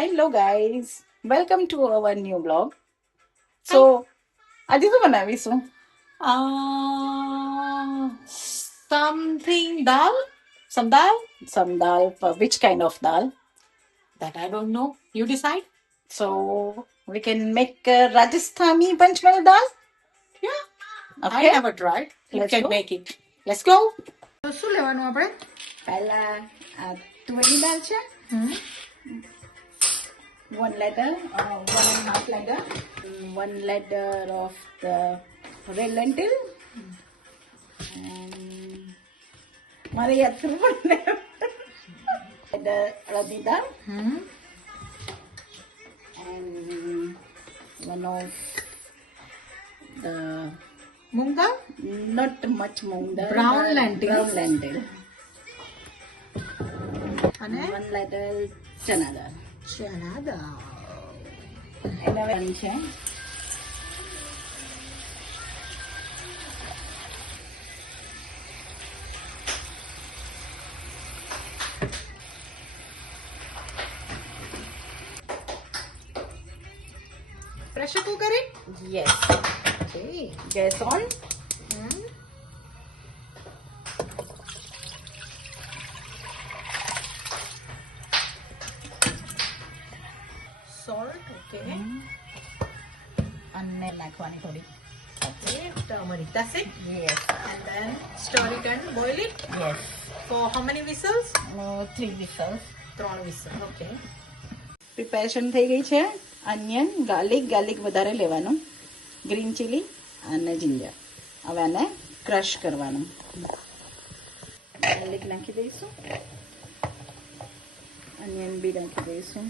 Hello guys, welcome to our new blog. So આજે શું બનાવીશું? Something dal? Some dal? Some dal. Which kind of dal? That I don't know. You decide? So we can make Rajasthani Panchmal dal. Yeah. Okay. I never tried. You Let's can go. make it. Let's go. તો શું લેવાનું આપણે? પહેલા તુવેરની દાળ છે. 1 liter, 1.5 liter, 1 liter of the red lentil. મારે યાદ કરવું પડે. અડદની દાળ. And one of the moong dal? not much moong dal. Brown lentil. Brown lentil. અને 1 liter ચણા દાળ. ચણા દાળ. એના વેન છે. Pressure cooker it? Yes. Okay. Gas on. Salt, okay. અને નાખવાની થોડી. Okay, turmeric. That's it. Yes. And then stir it and boil it. Yes. For how many whistles? 3 whistles. 3 whistles. Okay. Preparation થઈ ગઈ છે. Onion, garlic વધારે લેવાનું, green chilli અને ginger. હવે આને ક્રશ કરવાનું. ગાર્લિક નાખી દઈશું, અનિયન બી નાખી દઈશું.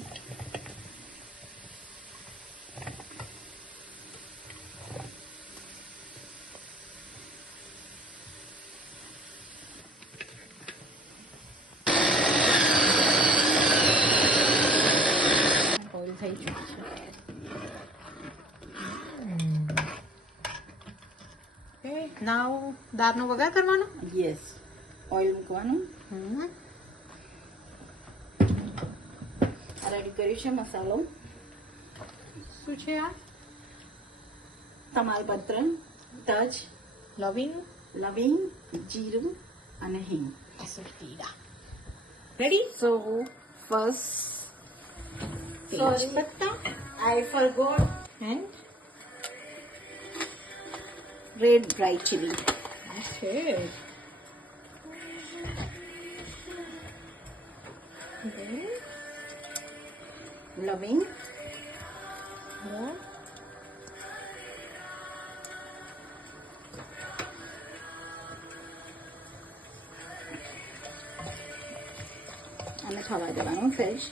ઓઇલ થઈ ગયું છે. Okay. Now દાળનો વઘાર કરવાનો. યસ. ઓઇલ મૂકવાનું. રેડી કર્યું છે મસાલો. શું છે આ? તમાલપત્ર, તજ, લવિંગ, જીરું અને હિંગ. રેડી? So first, તેજ પત્તા I forgot and red dry chili. okay. Then લવિંગ, more. અને ખાવા દેવાનું ફ્રેશ.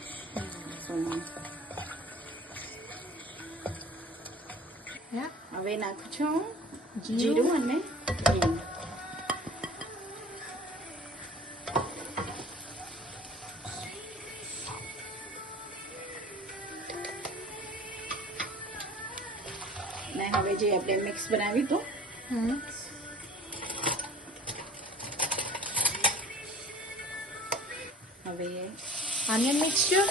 Yeah. હવે નાખું છું જીરું. જીરું અને હિંગ. ને હવે જે આપણે મિક્સ બનાવ્યું હતું હવે Onion mixture,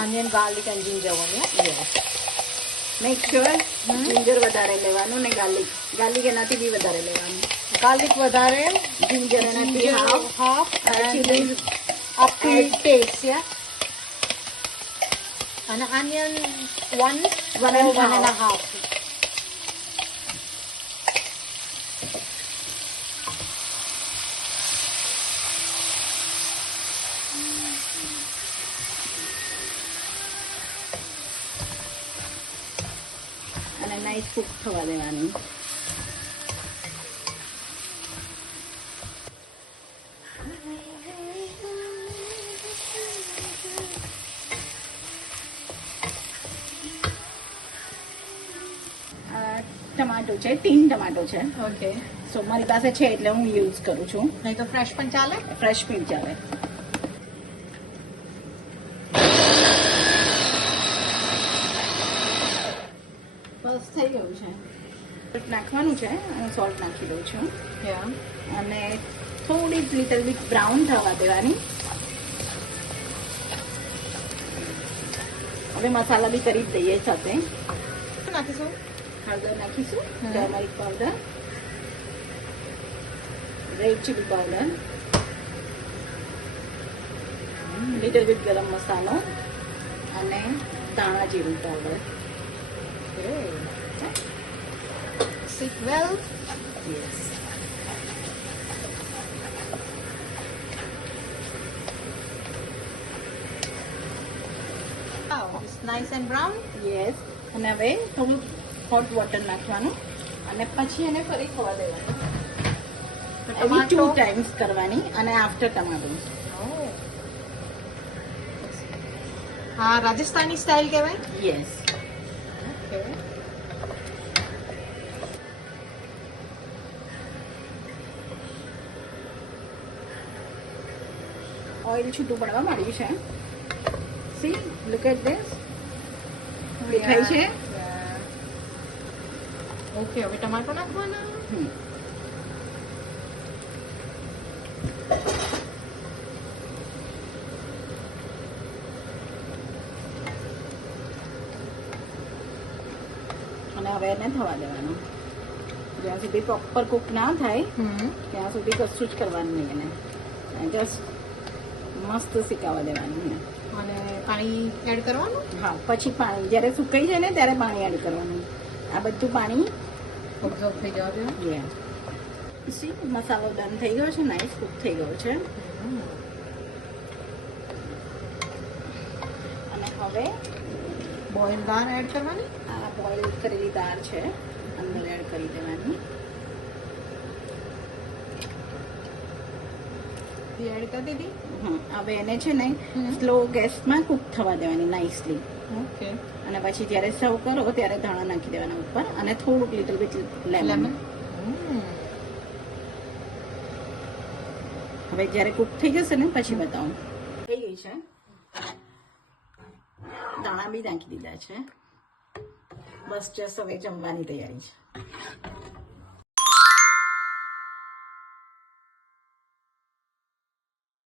onion, garlic and ginger one, yeah? Make sure ginger વધારે લેવાનું ને ગાર્લિક એનાથી બી વધારે લેવાનું. Garlic વધારે, જિંજર એનાથી ginger half and chili up to taste, yeah? And onion one and a half. અને નાઈસ કુક થવા દેવાની. ટમાટો છે, 3 ટમાટો છે. Okay. સો મારી પાસે છે એટલે હું યુઝ કરું છું. નહીં તો fresh પણ ચાલે? ફ્રેશ પી ચાલે. બસ થઈ ગયું છે. નાખવાનું છે અને સોલ્ટ નાખી દઉં છું. Yeah. અને થોડી લિટલ બીટ બ્રાઉન થવા દેવાની. હવે મસાલા બી કરી જ દઈએ સાથે. શું નાખીશું? હળદર નાખીશું, hmm. Turmeric powder, red chilli powder, little bit ગરમ મસાલો અને ધાણા જીરું powder. Sit well. Yes. Wow, it's nice and brown. Yes. અને હવે થોડું હોટ વોટર નાખવાનું અને પછી એને ફરી ખવા દેવાનું. એવી 2 ટાઈમ્સ કરવાની અને આફ્ટર ટમાટો. Oh. હા, રાજસ્થાની સ્ટાઇલ કહેવાય. યસ. Okay. ઓઇલ છૂટું પડવા માંડ્યું છે. See, look at this. દેખાય છે? ઓકે, હવે ટમાટો નાખવાના. હમ. અને હવે એને થવા દેવાનું. જ્યાં સુધી પ્રોપર કુક ના થાય ત્યાં સુધી કશું જ કરવાનું નહીં એને. જસ્ટ મસ્ત શીખાવા દેવાનું એને. અને પાણી એડ કરવાનું. હા, પછી પાણી જ્યારે સુકાઈ જાય ને ત્યારે પાણી એડ કરવાનું. આ બધું પાણી ઓબ્ઝર્વ થઈ જવા દે. સી, મસાલો ડન થઈ ગયો છે, નાઈસ કુક થઈ ગયો છે. અને હવે બોઇલ દાળ એડ કરવાની. આ બોઇલ કરેલી દાળ છે અંદર એડ કરી દેવાની. એડ કરી દીધી. હવે એને છે ને સ્લો ગેસમાં કુક થવા દેવાની નાઇસલી. ઓકે. અને પછી જ્યારે સર્વ કરો ત્યારે ધાણા નાખી દેવાના ઉપર અને થોડુંક લિટલ બીટ લેમન. હવે જ્યારે કુક થઈ જશે ને પછી બતાવું. થઈ ગઈ છે. દાણા બી નાખી દીધા છે. બસ જસ્ટ હવે જમવાની તૈયારી છે.